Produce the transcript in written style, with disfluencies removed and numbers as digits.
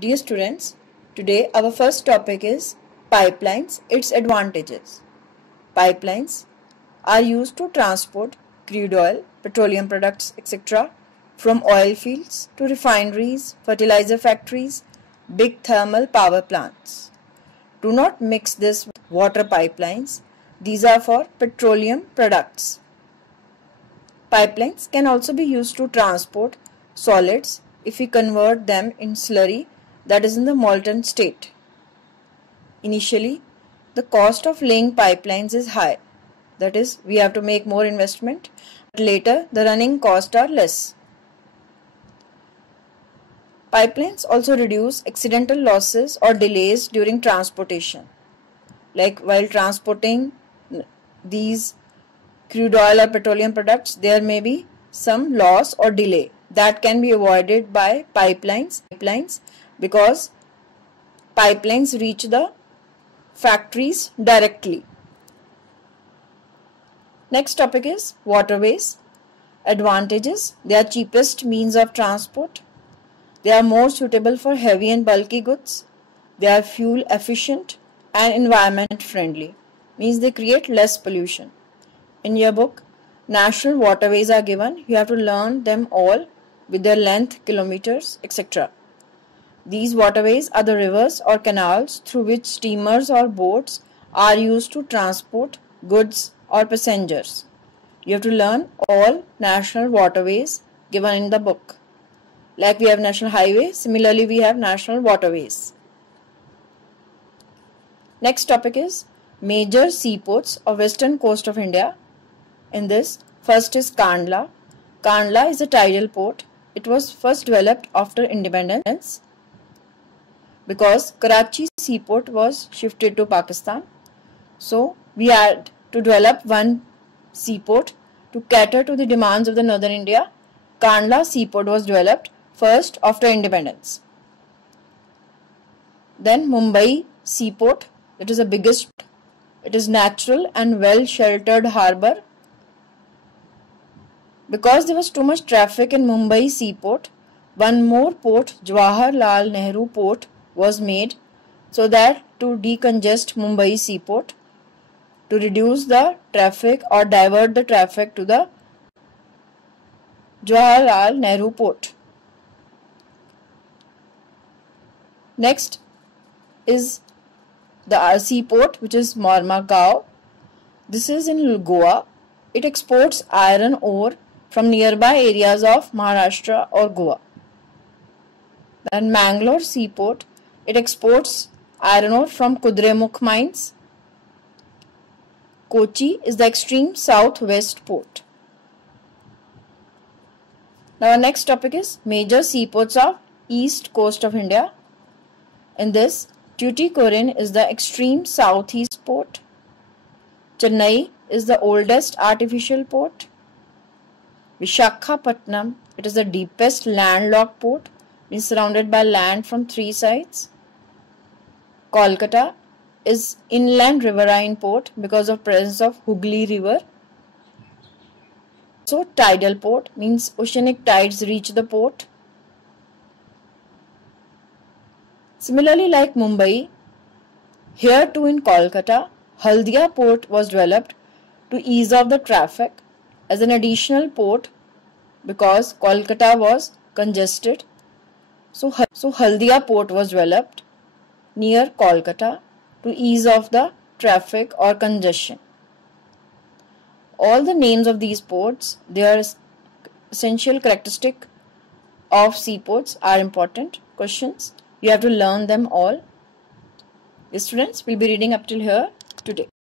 Dear students, today our first topic is pipelines, its advantages. Pipelines are used to transport crude oil, petroleum products, etc. from oil fields to refineries, fertilizer factories, big thermal power plants. Do not mix this with water pipelines. These are for petroleum products. Pipelines can also be used to transport solids if we convert them in slurry, that is in the molten state. Initially, the cost of laying pipelines is high, that is, we have to make more investment, but later the running costs are less. Pipelines also reduce accidental losses or delays during transportation. Like while transporting these crude oil or petroleum products, there may be some loss or delay that can be avoided by pipelines because pipelines reach the factories directly. Next topic is waterways. Advantages: they are cheapest means of transport. They are more suitable for heavy and bulky goods. They are fuel efficient and environment friendly, means they create less pollution. In your book, national waterways are given. You have to learn them all with their length, kilometers, etc. These waterways are the rivers or canals through which steamers or boats are used to transport goods or passengers. You have to learn all national waterways given in the book. Like we have national highway, similarly we have national waterways. Next topic is major seaports of western coast of India. In this, first is Kandla. Kandla is a tidal port. It was first developed after independence because Karachi seaport was shifted to Pakistan. So we had to develop one seaport to cater to the demands of the northern India. Kandla seaport was developed first after independence. Then Mumbai seaport, it is the biggest. It is natural and well sheltered harbour. Because there was too much traffic in Mumbai seaport, one more port, Jawaharlal Nehru port, was made so that to decongest Mumbai seaport, to reduce the traffic or divert the traffic to the Jawaharlal Nehru port. Next is the seaport, which is Mormugao. This is in Goa. It exports iron ore from nearby areas of Maharashtra or Goa. Then Mangalore seaport, it exports iron ore from Kudremukh mines. Kochi is the extreme southwest port. Now our next topic is major seaports of east coast of India. In this, Tuticorin is the extreme southeast port. Chennai is the oldest artificial port. Vishakhapatnam, it is the deepest landlocked port, being surrounded by land from three sides. Kolkata is inland riverine port because of presence of Hooghly river. So tidal port, means oceanic tides reach the port. Similarly, like Mumbai, here too in Kolkata, Haldia port was developed to ease off the traffic as an additional port because Kolkata was congested. So Haldia port was developed near Kolkata to ease off the traffic or congestion. All the names of these ports, their essential characteristic of seaports are important questions. You have to learn them all. The students will be reading up till here today.